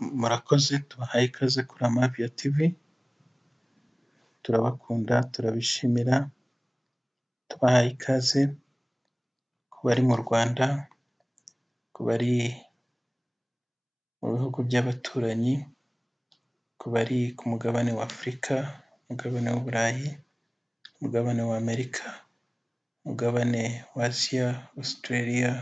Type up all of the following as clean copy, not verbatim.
Murakoze tubahaye ikaze kuri Amavia TV, turabakunda turabishimira, tubahaye ikaze ku bari mu Rwanda, ku bari mu bihugu by'abaturanyi, ku bari ku mugabane wa Afurika, umugabane w'Uburayi, umugabane wa Amerika, umugabane wa Aziya, Australia,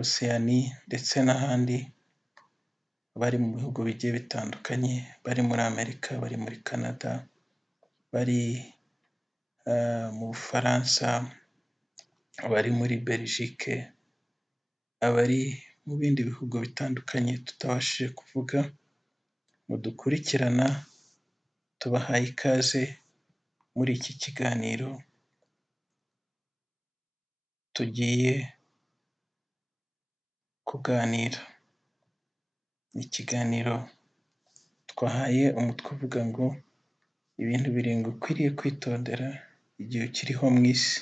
Oceanie ndetse n'ahandi, bari mu bihugu bigiye bitandukanye, bari muri Amerika, bari muri Canada, bari mu Bufaransa, abari muri Belgique, abari mu bindi bihugu bitandukanye tutabashije kuvuga, mudukurikirana, tubahaye ikaze muri iki kiganiro tugiye kuganira. Ni ikiganiro twahaye umutwe uvuga ngo ibintu birindwi ukwiriye kwitondera igihe ukiriho mu isi.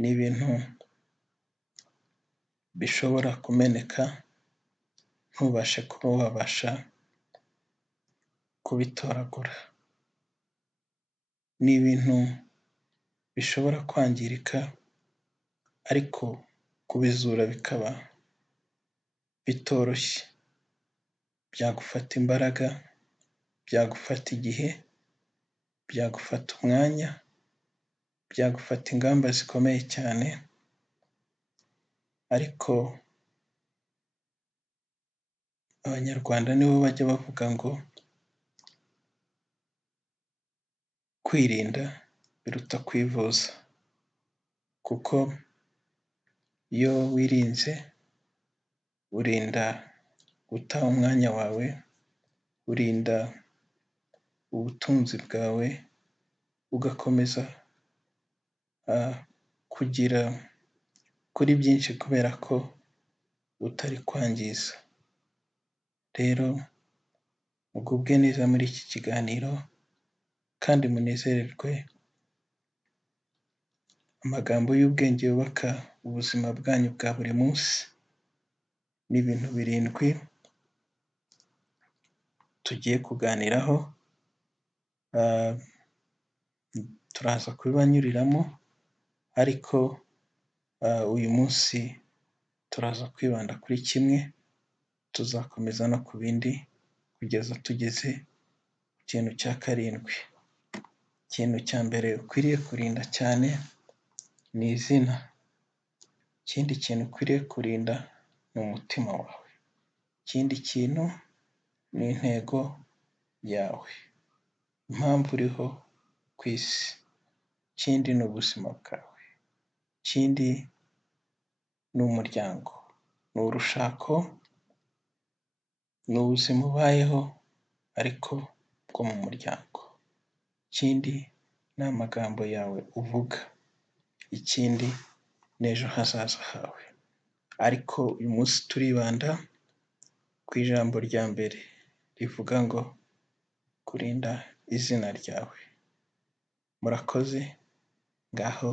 Ni ibintu bishobora kumeneka ntubashe kuba wabasha kubitoragura. Ni ibintu bishobora kwangirika ariko kubizura bikaba bitoroshye. Byagufata imbaraga, byagufata igihe, byagufata umwanya, byagufata ingamba zikomeye cyane, ariko Abanyarwanda nibo bajya bavuga ngo kwirinda biruta kwivuza, kuko iyo wirinze urinda guta umwanya wawe, urinda ubutunzi bwawe, ugakomeza kugera kuri byinshi kubera ko utari kwangiza. Rero mugubwe neza muri iki kiganiro kandi munezererwe amagambo y'ubwenge yubaka ubuzima bwanyu bwa buri munsi. Ni ibintu birindwi tugiye kuganiraho, turaza kubibanyuriramo ariko uyu munsi turaza kwibanda kuri kimwe, tuzakomeza no ku bindi kugeza tugeze ku kintu cya karindwi. Ikintu cya mbere ukwiriye kurinda cyane ni izina. Ikindi kintu ukwiriye kurinda ni umutima wawe. Ikindi kintu ni intego yawe, impamvu uriho ku isi. Ikindi ni ubuzima bwawe. Ikindi ni umuryango, ni urushako, ni ubuzima ubayeho ariko bwo mu muryango. Ikindi ni amagambo yawe uvuga. Ikindi ni ejo hazaza hawe. Ariko uyu munsi turibanda ku ijambo rya mbere rivuga ngo kurinda izina ryawe. Murakoze, ngaho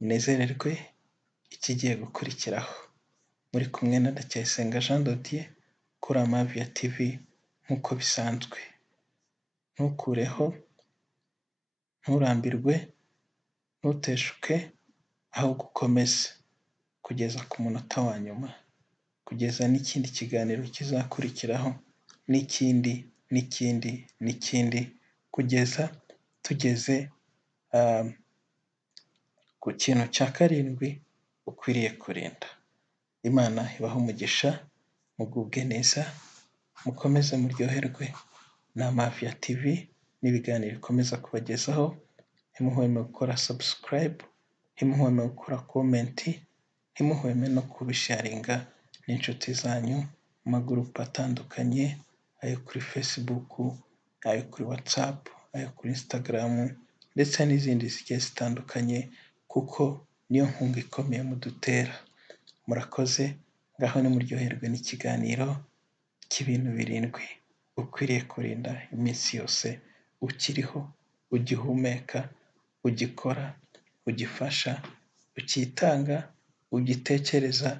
munezererwe ikigiye gukurikiraho. Muri kumwe na Ndacyayisenga Jean de Dieu kuri Amavia TV nk'uko bisanzwe. Ntukureho, nturambirwe, ntuteshuke, ahubwo ukomeze kugeza ku munota wa nyuma, kugeza n'ikindi kiganiro kizakurikiraho, n'ikindi n'ikindi n'ikindi, kugeza tugeze ku kintu cya karindwi ukwiriye kurinda. Imana ibahe umugisha, mugubwe neza, mukomeze muryoherwe na Amavia TV n'ibiganiro ikomeza kubagezaho. Ntimuhweme gukora subscribe, ntimuhweme gukora comment, ntimuhweme no kubisharinga n'inshuti zanyu mu magurupe atandukanye, ayo kuri Facebook, ayo kuri WhatsApp, ayo kuri Instagram ndetse n'izindi zigiye zitandukanye, kuko niyo nkunga ikomeye mudutera. Murakoze, ngaho nimuryoherwe n'ikiganiro cy'ibintu birindwi ukwiriye kurinda iminsi yose ukiriho, ugihumeka, ugikora, ugifasha, ukitanga, ugitekereza,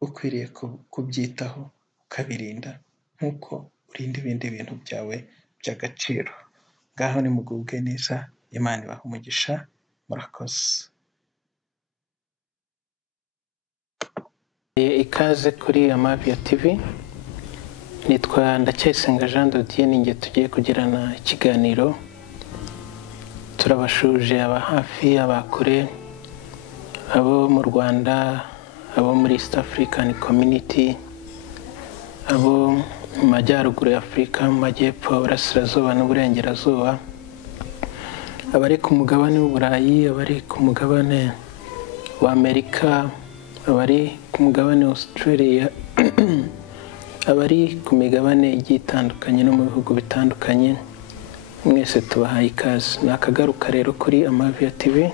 ukwiriye kubyitaho ukabirinda nk'uko urinda ibindi bintu byawe by'agaciro. Ngaho nimugubwe neza, Imana ibahe umugisha, murakoze. Ikaze kuri Amavia TV, nitwa Ndacyayisenga Jean de Dieu, ninjye tugiye kugirana ikiganiro. Turabashuje aba hafi, aba kure, abo mu Rwanda, abo muri East African Community, abo mu majyaruguru ya Afurika, mu majyepfo, Burasirazuba n'Uburengerazuba, abari ku mugabane w'Uburayi, abari ku mugabane wa Amerika, abari ku mugabane wa Australia, abari ku migabane igiye itandukanye no mu bihugu bitandukanye, mwese tubahaye ikaze. Ni akagaruka rero kuri Amavia TV,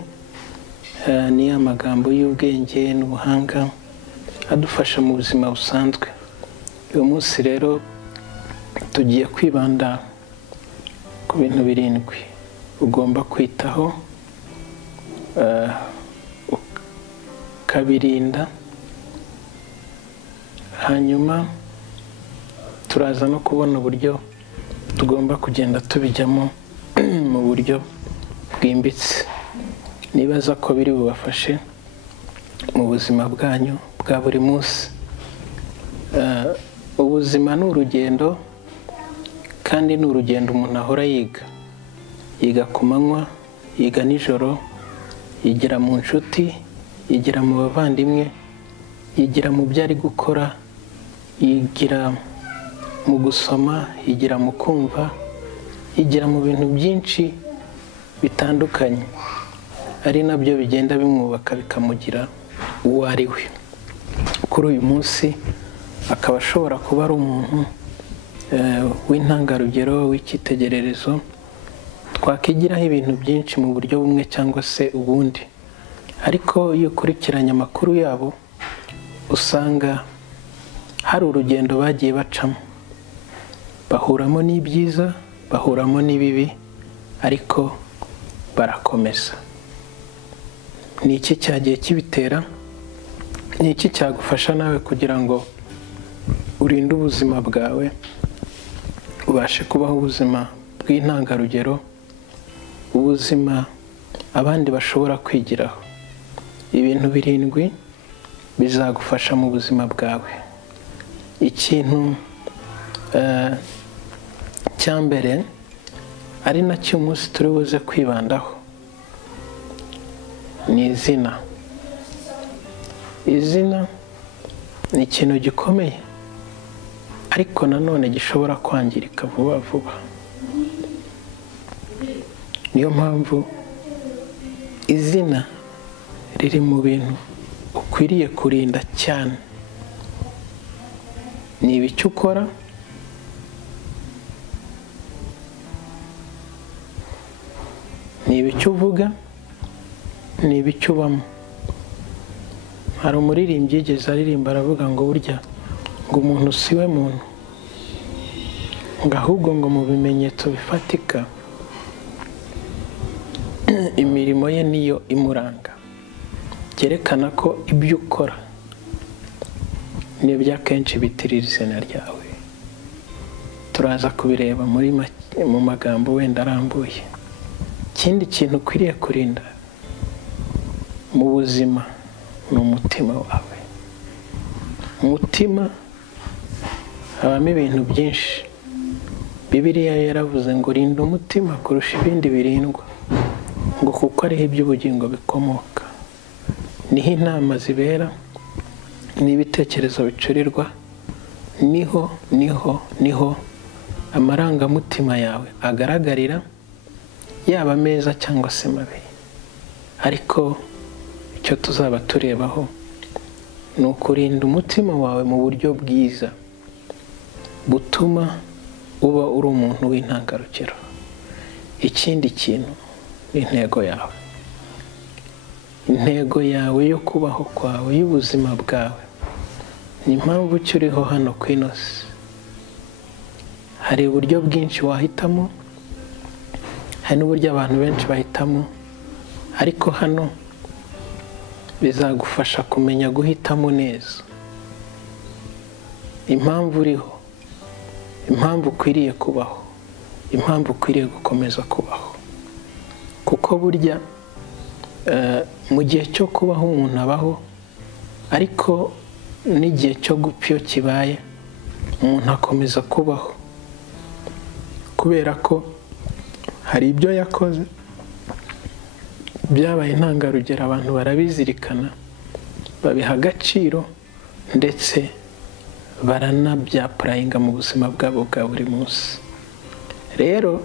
ni amagambo y'ubwenge n'ubuhanga adufasha mu buzima busanzwe. Uyu munsi rero tugiye kwibanda ku bintu 7 ugomba kwitaho ukabirinda, hanyuma turaza no kubona uburyo tugomba kugenda tubijyamo mu buryo bwimbitse. Nibaza ko biri bubafashe mu buzima bwanyu bwa buri munsi. Ubuzima ni urugendo, kandi ni urugendo umuntu ahora yiga ku manywa, yiga nijoro, yigira mu nshuti, yigira mu bavandimwe, yigira mu byo ari gukora, yigira mu gusoma, yigira mu kumva, yigira mu bintu byinshi bitandukanye, ari nabyo bigenda bimwubaka bikamugira uwo ari we. Kuri uyu munsi akaba ashobora kuba ari umuntu w'intangarugero, w'icyitegererezo, twakigiraho ibintu byinshi mu buryo bumwe cyangwa se ubundi. Ariko iyo ukurikiranye amakuru yabo usanga hari urugendo bagiye bacamo, bahuramo n'ibyiza, bahuramo n'ibibi, ariko barakomeza. Ni iki cyagiye kibitera? Ni iki cyagufasha nawe kugira ngo urinde ubuzima bwawe, ubashe kubaho ubuzima bw'intangarugero, ubuzima abandi bashobora kwigiraho? Ibintu 7 bizagufasha mu buzima bwawe. Ikintu cya mbere ari nacyo umunsi turi buze kwibandaho ni izina. Izina ni ikintu gikomeye, ariko nanone gishobora kwangirika vuba vuba. Niyo mpamvu izina riri mu bintu ukwiriye kurinda cyane. Ni ibiki ukora, ni ibiki uvuga, ni ibiki ubamo. Hari umuririmbyi yigeze aririmba aravuga ngo burya ngo umuntu si we muntu, ngo ahubwo ngo mu bimenyetso bifatika imirimo ye niyo imuranga, byerekana ko ibyo ukora nibyo akenshi bitirira izina ryawe. Turaza kubireba mu magambo wenda arambuye. Ikindi kintu ukwiriye kurinda mu buzima ni umutima wawe. Umutima habamo ibintu byinshi. Bibiliya yaravuze ngo rinda umutima kurusha ibindi birindwa, ngo kuko ariho iby'ubugingo bikomoka, niho inama zibera, n'ibitekerezo bicurirwa, niho amarangamutima yawe agaragarira, yaba meza cyangwa se mabi. Ariko icyo tuzaba turebaho ni ukurinda umutima wawe mu buryo bwiza butuma uba uri umuntu w'intangarugero. Ikindi kintu ni intego yawe. Intego yawe yo kubaho kwawe, y'ubuzima bwawe, ni impamvu uriho hano ku ino si. Hari uburyo bwinshi wahitamo, hari n'uburyo abantu benshi bahitamo, ariko hano bizagufasha kumenya guhitamo neza. impamvu uriho, impamvu ukwiriye kubaho, impamvu ukwiriye gukomeza kubaho. Kuko burya mu gihe cyo kubaho umuntu abaho, ariko n'igihe cyo gupfa iyo kibaye umuntu akomeza kubaho, kubera ko hari ibyo yakoze byabaye intangarugero, abantu barabizirikana, babiha agaciro ndetse baranabyapurayinga mu buzima bwabo bwa buri munsi. Rero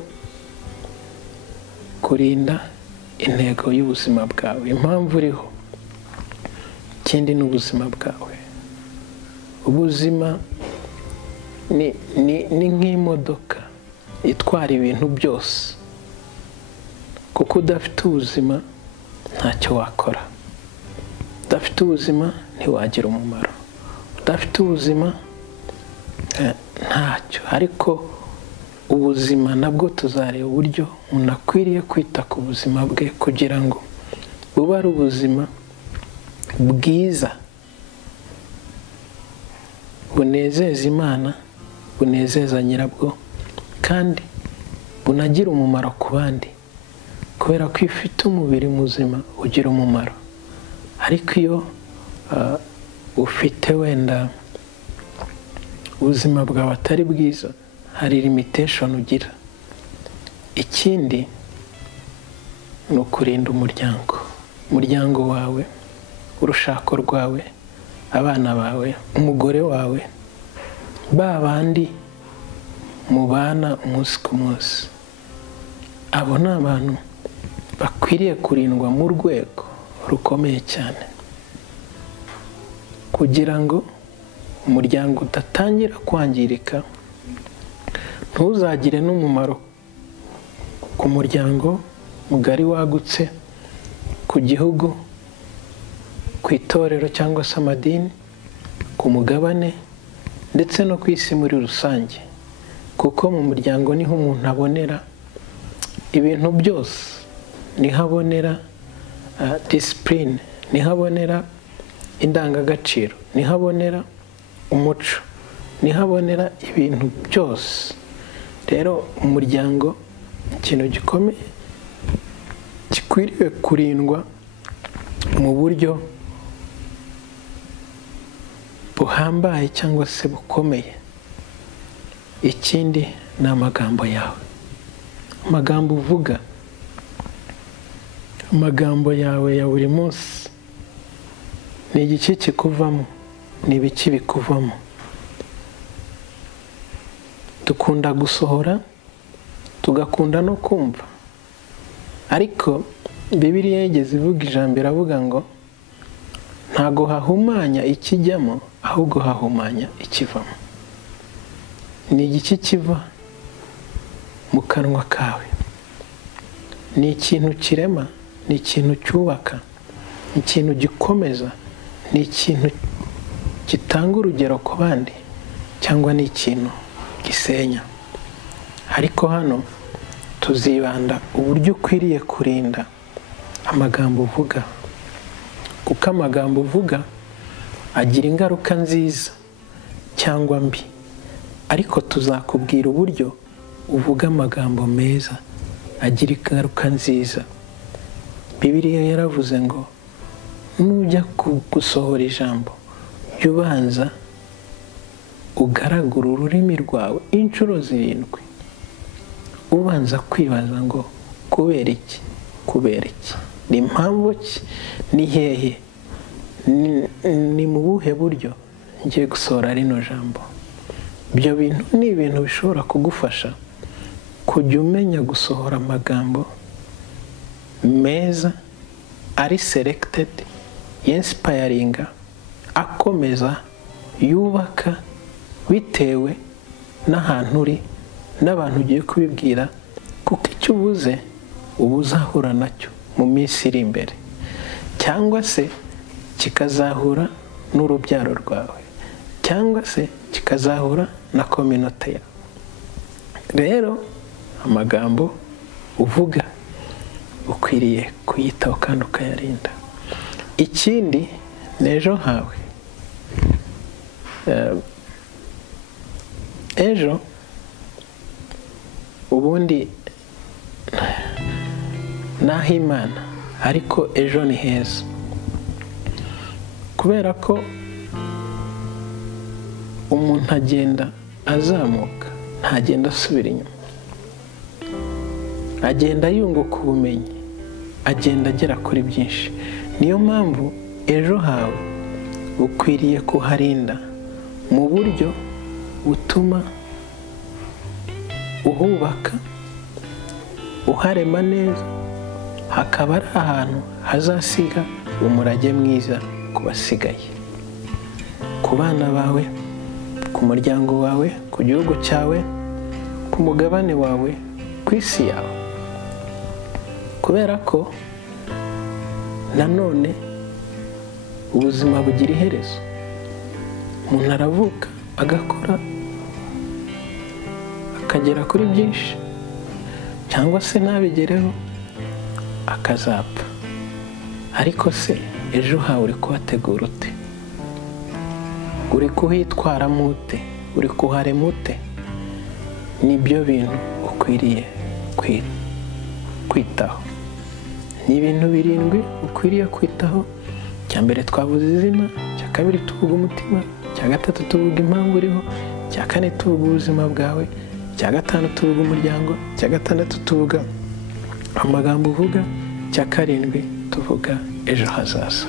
kurinda intego y'ubuzima bwawe, impamvu uriho, ikindi ni ubuzima bwawe. Ubuzima ni nk'imodoka itwara ibintu byose, kuko udafite ubuzima ntacyo wakora, udafite ubuzima ntiwagira umumaro, udafite ubuzima ntacyo. Ariko ubuzima nabwo tuzareba uburyo umuntu akwiriye kwita ku buzima bwe kugira ngo bube ari ubuzima bwiza, bunezeza Imana, bunezeza nyirabwo, kandi bunagira umumaro ku bandi. Kubera ko iyo ufite umubiri muzima ugira umumaro, ariko iyo ufite wenda ubuzima bwawe atari bwiza, hari limitation ugira. Ikindi ni ukurinda umuryango wawe, urushako rwawe, abana bawe, umugore wawe, ba bandi mubana umunsi ku munsi. Abo ni abantu bakwiriye kurindwa mu rwego rukomeye cyane, kugira ngo umuryango udatangira kwangirika, ntuzagire n'umumaro ku muryango mugari wagutse, ku gihugu, ku itorero cyangwa se amadini, ku mugabane ndetse no ku isi muri rusange. Kuko mu muryango niho umuntu abonera ibintu byose, niho abonera discipline, niho abonera indangagaciro, niho abonera umuco, niho abonera ibintu byose. Rero umuryango ikintu gikomeye gikwiriye kurindwa mu buryo buhambaye cyangwa se bukomeye. Ikindi ni amagambo yawe, amagambo uvuga, amagambo yawe ya buri munsi. Ni igiki kikuvamo, ni ibiki bikuvamo. Dukunda gusohora, tugakunda no kumva, ariko Bibiliya yigeze ivuga ijambo, iravuga ngo ntago hahumanya ikijyamo, ahubwo hahumanya ikivamo. Ni igiki kiva mu kanwa kawe? Ni ikintu kirema, ni ikintu cyubaka, ni ikintu gikomeza, ni ikintu gitanga urugero ku bandi, cyangwa ni ikintu gisenya. Ariko hano tuzibanda uburyo ukwiriye kurinda amagambo uvuga, kuko amagambo uvuga agira ingaruka nziza cyangwa mbi. Ariko tuzakubwira uburyo uvuga amagambo meza agira ingaruka nziza. Bibiliya yaravuze ngo nujya gusohora ijambo, jya ubanza ugaragura ururimi rwawe inshuro 7, ubanza kwibaza ngo kubera iki, kubera iki, ni impamvu ki, ni hehe, ni mu buhe buryo ngiye gusohora rino jambo. Ibyo bintu ni ibintu bishobora kugufasha kujya umenya gusohora amagambo meza, ari selected, inspiringa, akomeza, yubaka, bitewe n'ahantu uri n'abantu ugiye kubibwira. Kuko icyo uvuze uba uzahura nacyo mu minsi iri imbere, cyangwa se kikazahura n'urubyaro rwawe, cyangwa se kikazahura na community yawe. Rero amagambo uvuga ukwiriye kuyitaho kandi ukayarinda. Ikindi n'ejo hawe, ejo ubundi naho Imana, ariko ejo ni heza, kubera ko umuntu agenda azamuka, ntagenda asubira inyuma, agenda yunguka ubumenyi, agenda agera kuri byinshi. Niyo mpamvu ejo hawe ukwiriye kuharinda mu buryo butuma uhubaka, uharema neza, hakaba ari ahantu hazasiga umurage mwiza ku basigaye, ku bana bawe, ku muryango wawe, ku gihugu cyawe, ku mugabane wawe, ku isi yawe. Kubera ko nanone ubuzima bugira iherezo. Umuntu aravuka, agakora, akagera kuri byinshi, cyangwa se ntabigereho akazapfa. Ariko se ejo hawe uri kuhategura ute? Uri kuhitwaramo ute? Uri kuharema ute? Nibyo bintu ukwiriye kwitaho. Ni ibintu 7 ukwiriye kwitaho. Cya mbere twavuze izina, cya kabiri tuvuga umutima, cya gatatu tuvuga impamvu uriho, cya kane tuvuga ubuzima bwawe, cya gatanu tuvuga umuryango, cya gatandatu tuvuga amagambo uvuga, cya karindwi tuvuga ejo hazaza.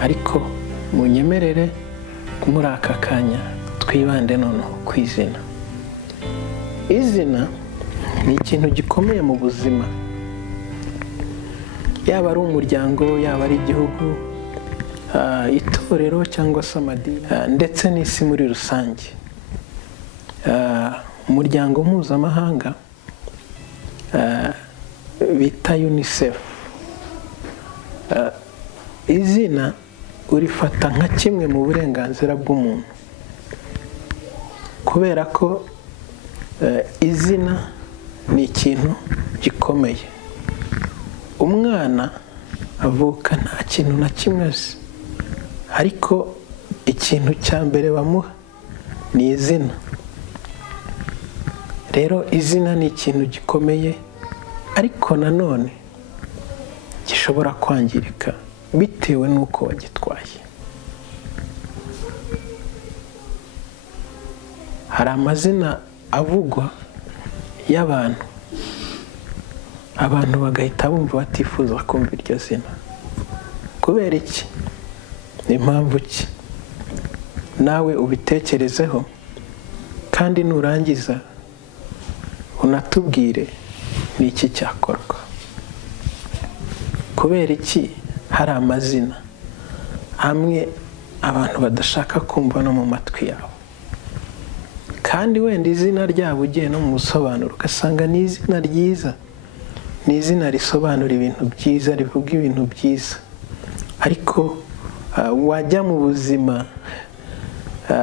Ariko munyemerere muri aka kanya twibande noneho ku izina. Izina ni ikintu gikomeye mu buzima, yaba ari umuryango, yaba ari igihugu, itorero cyangwa se amadini, ndetse n'isi muri rusange. Umuryango mpuzamahanga bita UNICEF, izina urifata nka kimwe mu burenganzira bw'umuntu, kubera ko izina ni ikintu gikomeye. Umwana avuka nta kintu na kimwe azi, ariko ikintu cya mbere bamuha ni izina. Rero izina ni ikintu gikomeye, ariko nanone gishobora kwangirika bitewe n'uko wagitwaye. Hari amazina avugwa y'abantu, abantu bagahita bumva batifuza kumva iryo zina. Kubera iki? Ni impamvu ki? Nawe ubitekerezeho, kandi nurangiza unatubwire ni iki cyakorwa. Kubera iki hari amazina amwe abantu badashaka kumva no mu matwi yabo, kandi wenda izina ryabo ugiye no mu busobanuro ugasanga ni izina ryiza, ni izina risobanura ibintu byiza, rivuga ibintu byiza, ariko wajya mu buzima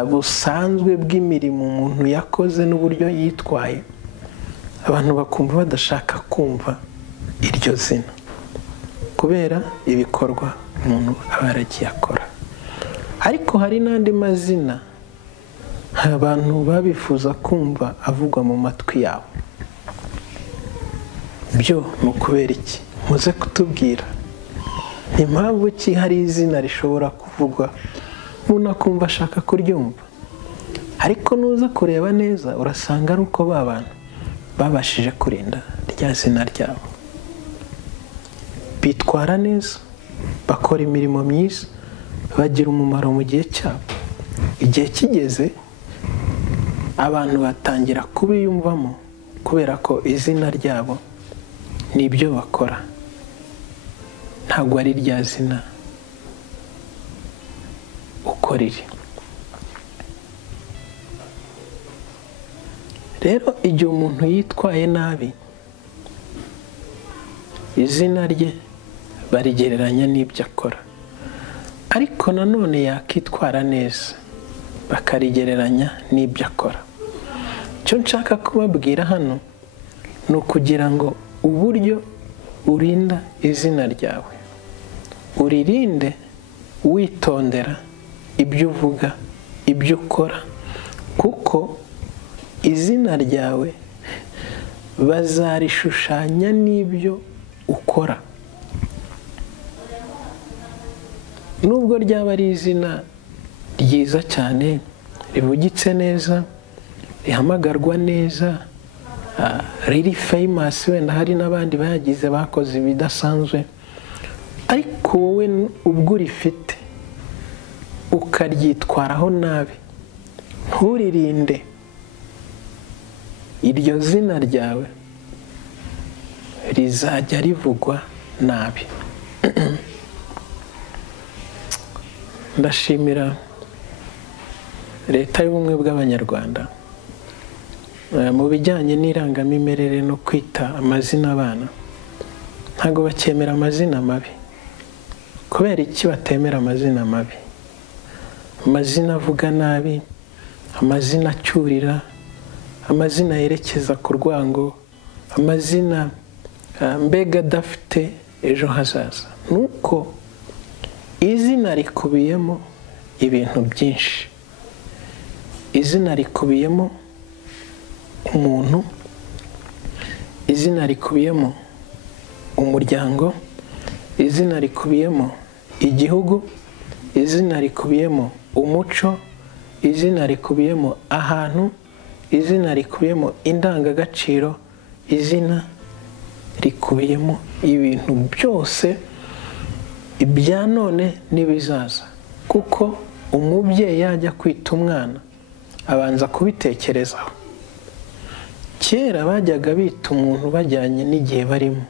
busanzwe bw'imirimo umuntu yakoze n'uburyo yitwaye, abantu bakumva badashaka kumva iryo zina, kubera ibikorwa umuntu aba yaragiye akora. Ariko hari n'andi mazina abantu babifuza kumva avugwa mu matwi yabo. Byo ni ukubera iki? Muze kutubwira ni impamvu ki hari izina rishobora kuvugwa umuntu akumva ashaka kuryumva, ariko nuza kureba neza urasanga ari uko ba bantu babashije kurinda rya zina ryabo, bitwara neza, bakora imirimo myiza, bagira umumaro mu gihe cyabo. Igihe kigeze abantu batangira kubiyumvamo, kubera ko izina ryabo n'ibyo bakora ntabwo ari rya zina uko riri. Rero igihe umuntu yitwaye nabi, izina rye barigereranya n'ibyo akora, ariko nanone yakitwara neza bakarigereranya n'ibyo akora. Icyo nshaka kubabwira hano ni ukugira ngo uburyo urinda izina ryawe uririnde witondera ibyo uvuga, ibyo ukora, kuko izina ryawe bazarishushanya n'ibyo ukora. Nubwo ryaba ari izina ryiza cyane, rivugitse neza, rihamagarwa neza, riri famous, wenda hari n'abandi bayagize bakoze ibidasanzwe, ariko wowe ubwo urifite ukaryitwaraho nabi, nturirinde, iryo zina ryawe rizajya rivugwa nabi. Ndashimira Leta y'Ubumwe bw'Abanyarwanda mu bijyanye n'irangamimerere no kwita amazina abana, ntabwo bakemera amazina mabi. Kubera iki batemera amazina mabi? Amazina avuga nabi, amazina acyurira, amazina yerekeza ku rwango, amazina mbega adafite ejo hazaza. Nuko izina rikubiyemo ibintu byinshi. Izina rikubiyemo umuntu, izina rikubiyemo umuryango, izina rikubiyemo igihugu, izina rikubiyemo umuco, izina rikubiyemo ahantu, izina rikubiyemo indangagaciro, izina rikubiyemo ibintu byose ibya none n'ibizaza. Kuko umubyeyi yajya kwita umwana abanza kubitekerezaho. Kera bajyaga bita umuntu bajyanye n'igihe barimo,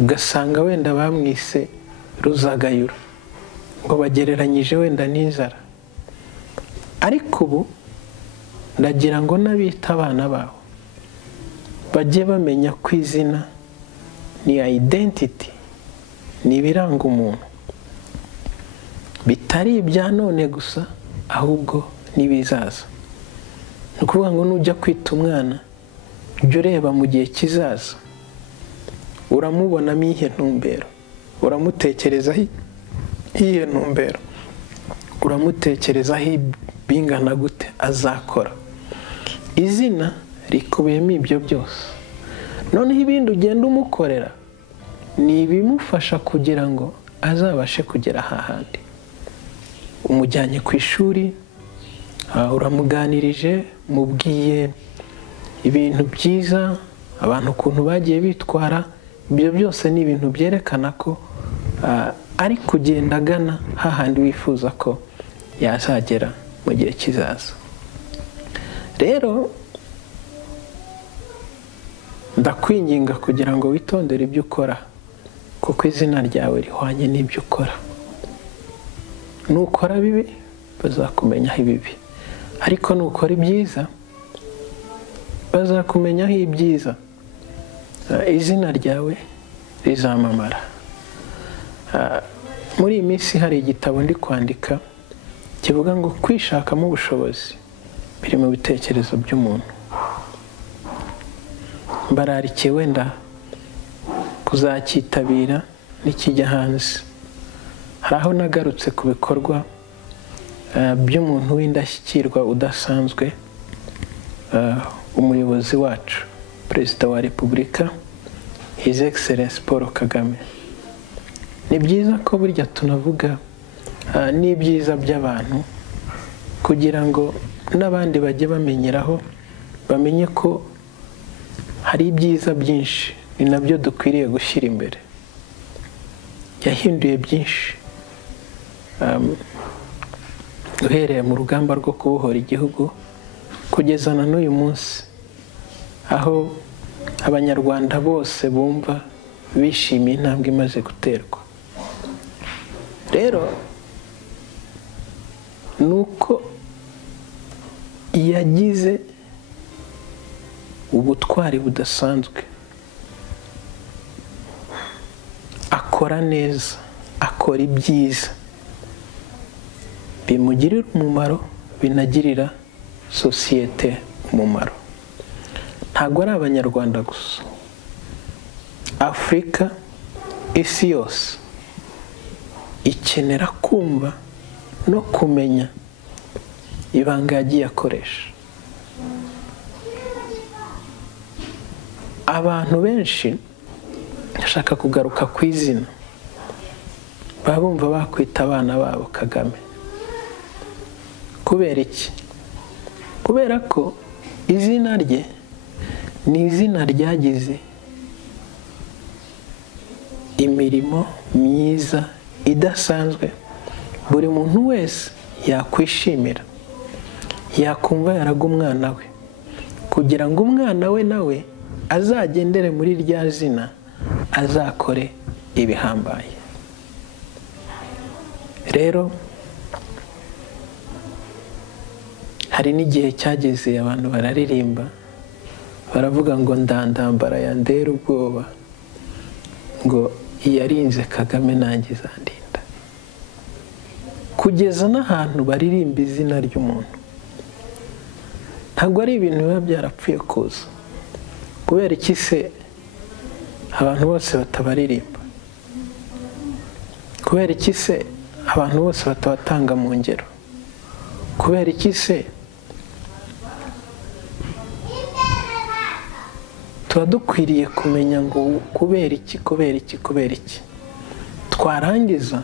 ugasanga wenda bamwise Ruzagayura ngo bagereranyije wenda n'inzara. Ariko ubu ndagira ngo n'abita abana babo bajye bamenya ko izina ni identity, ni ibiranga umuntu, bitari ibya none gusa ahubwo n'ibizaza. Ni ukuvuga ngo nujya kwita umwana jya ureba mu gihe kizaza, uramubonamo iyihe ntumbero, uramutekerezaho iyihe ntumbero, uramutekerezaho bingana gute azakora. Izina rikubiyemo ibyo byose. Noneho ibindi ugenda umukorera ni ibimufasha kugira ngo azabashe kugera hahandi. Umujyanye ku ishuri, uramuganirije, mubwiye ibintu byiza, abantu ukuntu bagiye bitwara, ibyo byose ni ibintu byerekana ko ari kugenda agana hahandi wifuza ko yazagera mu gihe kizaza. Rero ndakwinginga kugira ngo witondere ibyo ukora, kuko izina ryawe rihwanye n'ibyo ukora. Nukora bibi bazakumenyaho ibibi, ariko nukora ibyiza bazakumenyaho ibyiza. Izina ryawe rizamamara. Muri iyi minsi hari igitabo ndi kwandika kivuga ngo kwishakamo ubushobozi biri mu bitekerezo by'umuntu. Mbararikiye wenda kuzakitabira nikijya hanze. Hari aho nagarutse ku bikorwa by'umuntu w'indashyikirwa udasanzwe, umuyobozi wacu, Perezida wa Repubulika, His Excellency Paul Kagame. Ni byiza ko burya tunavuga n'ibyiza by'abantu kugira ngo n'abandi bajye bamenyeraho, bamenye ko hari ibyiza byinshi, ni nabyo dukwiriye gushyira imbere. Yahinduye byinshi, uhereye mu rugamba rwo kubohora igihugu kugeza na n'uyu munsi, aho abanyarwanda bose bumva bishimiye intambwe imaze guterwa. Rero nuko yagize ubutwari budasanzwe, akora neza, akora ibyiza bimugirira umumaro, binagirira sosiyete umumaro. Ntabwo ari abanyarwanda gusa, Afurika, isi yose ikenera kumva no kumenya ibanga yagiye akoresha. Abantu benshi bashaka kugaruka ku izina, baba bumva bakwita abana babo Kagame. Kubera iki? Kubera ko izina rye ni izina ryagize imirimo myiza idasanzwe buri muntu wese yakwishimira, yakumva yaraga umwana we, kugira ngo umwana we nawe azagendere muri rya zina, azakore ibihambaye. Rero hari n'igihe cyageze abantu bararirimba, baravuga ngo ndandambara yandera ubwoba, ngo iyarinze Kagame nanjye izandinda. Kugeza n'ahantu baririmba izina ry'umuntu, ntabwo ari ibintu biba byarapfuye kuza. Kubera iki se abantu bose batabaririmba? Kubera iki se abantu bose batabatanga mu ngero? Kubera iki se tuba dukwiriye kumenya ngo kubera iki, kubera iki, kubera iki? Twarangiza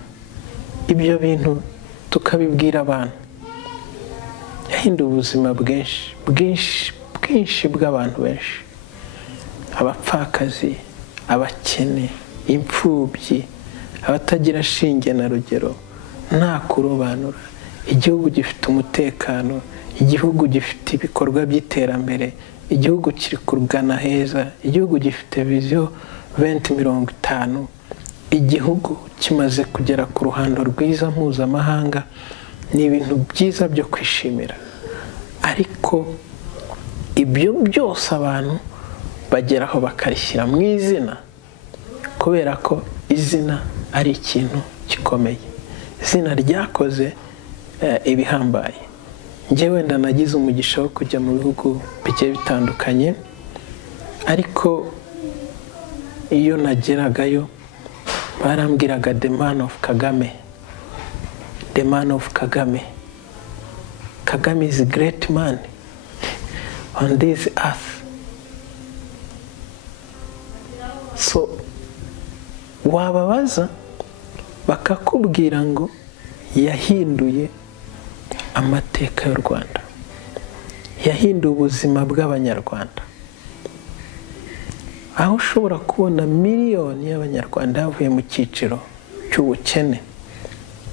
ibyo bintu tukabibwira abantu. Yahinduye ubuzima bwinshi bw'abantu benshi, abapfakazi, abakene, imfubyi, abatagira shinge na rugero, nta kurobanura. Igihugu gifite umutekano, igihugu gifite ibikorwa by'iterambere, igihugu kiri kurugana heza, igihugu gifite viziyo 2050, igihugu kimaze kugera ku ruhando rwiza mpuzamahanga. Ni ibintu byiza byo kwishimira. Ariko ibyo byose abantu bageraho bakarishyira mu izina, kubera ko izina ari ikintu gikomeye. Izina ryakoze ibihambaye. Njye wenda nagize umugisha wo kujya mu bihugu bigiye bitandukanye, ariko iyo nageragayo barambwiraga the man of Kagame, the man of Kagame. Kagame is a great man on this earth. So wababaza bakakubwira ngo yahinduye amateka y'u Rwanda, yahinduye ubuzima bw'abanyarwanda, aho ushobora kubona miliyoni y'abanyarwanda yavuye mu cyiciro cy'ubukene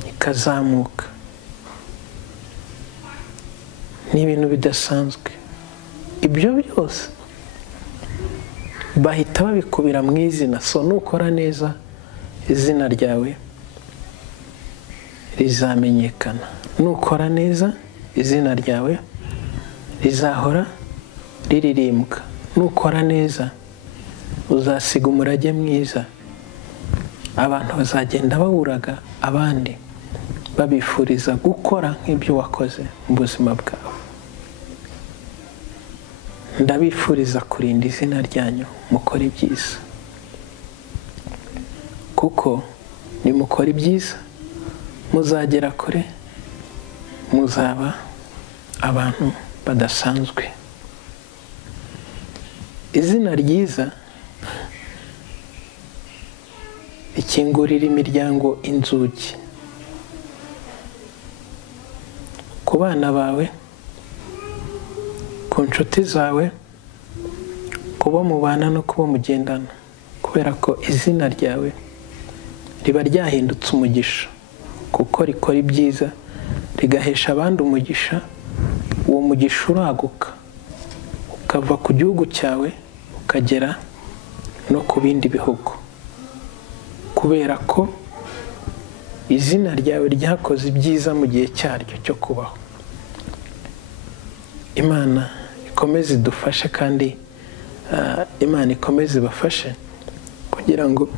ikazamuka. Ni ibintu bidasanzwe. Ibyo byose bahita babikubira mu izina. So nukora neza, izina ryawe rizamenyekana. Nukora neza, izina ryawe rizahora riririmbwa. Nukora neza, uzasiga umurage mwiza. Abantu bazagenda bawuraga abandi, babifuriza gukora nk'ibyo wakoze mu buzima bwawe. Ndabifuriza kurinda izina ryanyu, mukora ibyiza, kuko nimukora ibyiza muzagera kure, muzaba abantu badasanzwe. Izina ryiza rikingurira imiryango inzugi ku bana bawe, ku nshuti zawe, kubo mubana no kubo mugendana, kubera ko izina ryawe riba ryahindutse umugisha, kuko rikora ibyiza rigahesha abandi umugisha. Uwo mugisha uraguka ukava ku gihugu cyawe ukagera no ku bindi bihugu, kubera ko izina ryawe ryakoze ibyiza mu gihe cyaryo cyo kubaho. Imana ikomeze idufashe, kandi Imana ikomeze ibafashe kugira ngo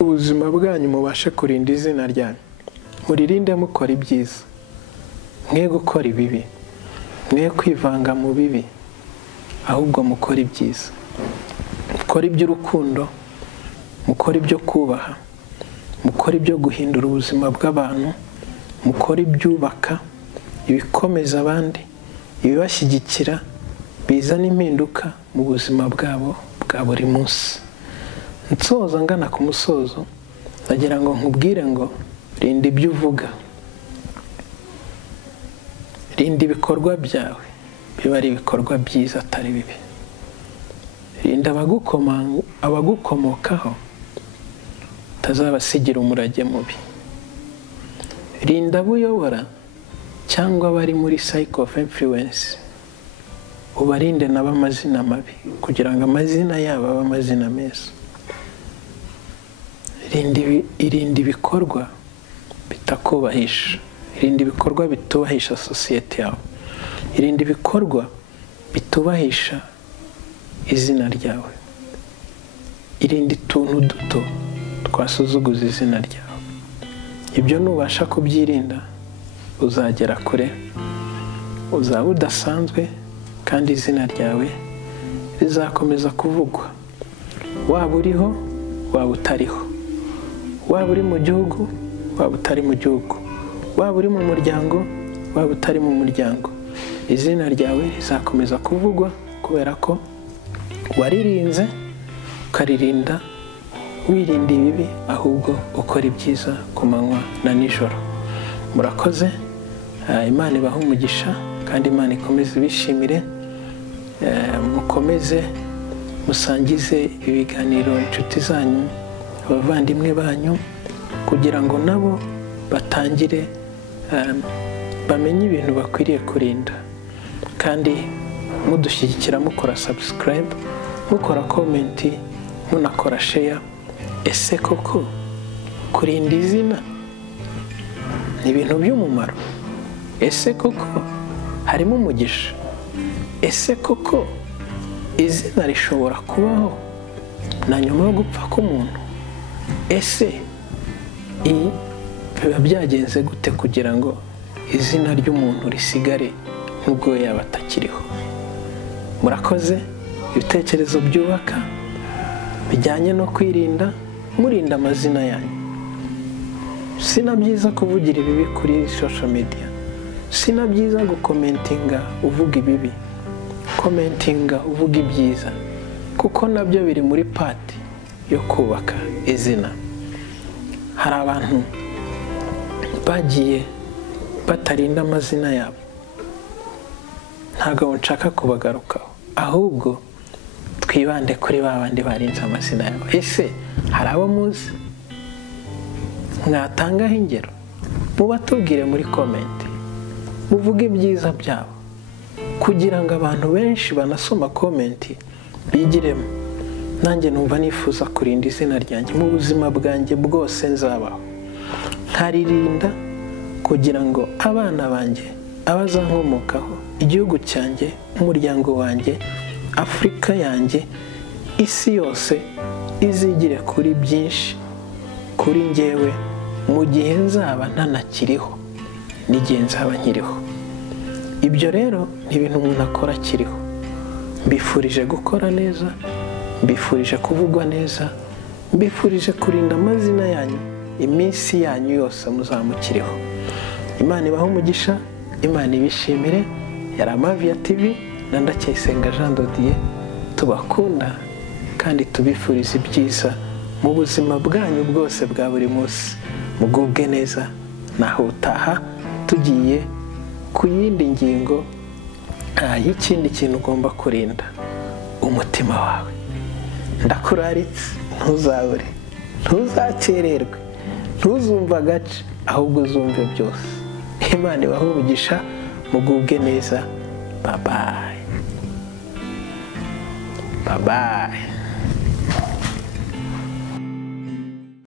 ubuzima bwanyu mubashe kurinda izina ryanyu. Muririnde mukora ibyiza, mwe gukora ibibi, mwe kwivanga mu bibi, ahubwo mukora ibyiza. Mukora iby'urukundo, mukora ibyo kubaha, mukora ibyo guhindura ubuzima bw'abantu, mukora ibyubaka, ibikomeza abandi, ibibashyigikira, bizana impinduka mu buzima bwabo bwa buri munsi. Nsoza ngana ku musozo, ndagira ngo nkubwire ngo rinda ibyo uvuga, rinda ibikorwa byawe biba ari ibikorwa byiza atari bibi. Rinda abagukomokaho utazabasigira umurage mubi. Rinda abo uyobora cyangwa bari muri cycle of influence, ubarinde nabo amazina mabi kugira ngo amazina yabo abe amazina meza. Irinda ibikorwa bitakubahisha, irinda ibikorwa bitubahisha sosiyete yawe, irinda ibikorwa bitubahisha izina ryawe, irinda utuntu duto twasuzuguza izina ryawe. Ibyo nubasha kubyirinda uzagera kure, uzaba udasanzwe, kandi izina ryawe rizakomeza kuvugwa, waba uriho waba utariho, waba uri mu gihugu waba utari mu gihugu, waba uri mu muryango waba utari mu muryango. Izina ryawe rizakomeza kuvugwa kubera ko waririnze, ukaririnda wirinda ibibi, ahubwo ukora ibyiza ku manywa na nijoro. Murakoze, Imana ibahe umugisha kandi Imana ikomeze ibishimire. Mukomeze musangize ibiganiro inshuti zanyu, abavandimwe banyu, kugira ngo nabo batangire bamenye ibintu bakwiriye kurinda. Kandi mudushyigikira mukora subscribe, mukora comment, munakora share. Ese koko kurinda izina ni ibintu by'umumaro? Ese koko harimo umugisha? Ese koko izina rishobora kubaho na nyuma yo gupfa k'umuntu? Ese biba byagenze gute kugira ngo izina ry'umuntu risigare nubwo yaba atakiriho? Murakoze, ibitekerezo byubaka bijyanye no kwirinda, murinda amazina yanyu. Sina byiza kuvugira ibibi kuri social media, sina byiza gukomentinga uvuga ibibi, komentinga uvuga ibyiza, kuko nabyo biri muri pati yo kubaka izina. Hari abantu bagiye batarinda amazina yabo, ntabwo nshaka kubagarukaho, ahubwo twibande kuri babandi barinze amazina yabo. Ese hari abo muzi mwatangaho ingero? Mubatubwire muri komenti, muvuge ibyiza byabo kugira ngo abantu benshi banasoma komenti bigiremo. Nanjye numva nifuza kurinda izina ryanjye mu buzima bwanjye bwose nzabaho, nkaririnda kugira ngo abana banjye, abazankomokaho, igihugu cyanjye, umuryango wanjye, Afurika yanjye, isi yose izigire kuri byinshi kuri njyewe mu gihe nzaba ntanakiriho n'igihe nzaba nkiriho. Ibyo rero ni ibintu umuntu akora akiriho. Mbifurije gukora neza, mbifurije kuvugwa neza, mbifurije kurinda amazina yanyu iminsi yanyu yose muzamukiriho. Imana ibahe umugisha, Imana ibishimire. Yari Amaviya TV na Ndacyayisenga Jean de Dieu, tubakunda kandi tubifuriza ibyiza mu buzima bwanyu bwose bwa buri munsi. Mugubwe neza, naho utaha tugiye ku yindi ngingo y'ikindi kintu ugomba kurinda, umutima wawe. Ndakuraritse, ntuzabure, ntuzakererwe, ntuzumva agace, ahubwo uzumve byose. Imana ibahe umugisha, mugubwe neza. Bye bye. Bye bye.